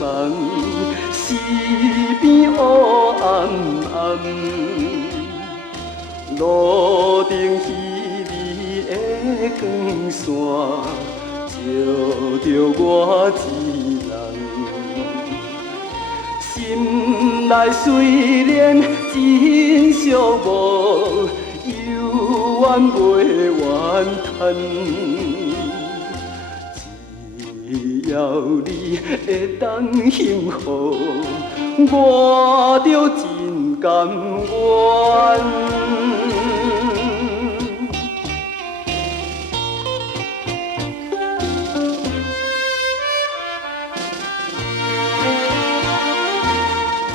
茫，四边乌暗暗，路顶稀微的光线，照着我一人。心内虽然真寂寞，犹原袂怨叹。只要你会当幸福，我就真甘愿。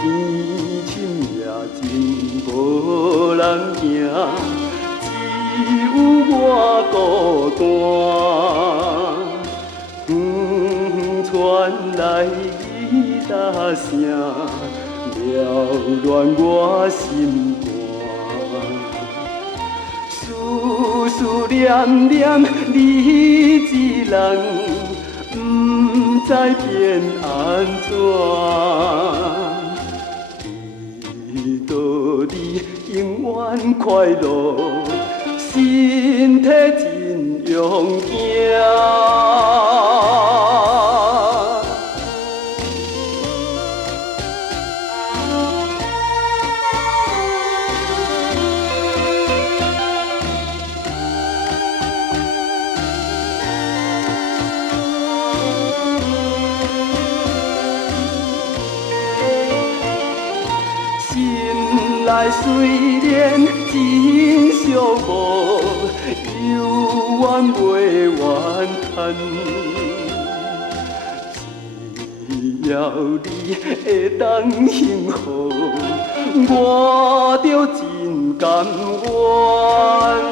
天深夜静无人行，只有我孤单。传来伊答声，了乱我心肝。思思念念你一人，不知变安怎。祈祷你永远快乐，身体真勇敢。心内虽然真寂寞，犹原袂怨叹。只要你会当幸福，我就真甘愿。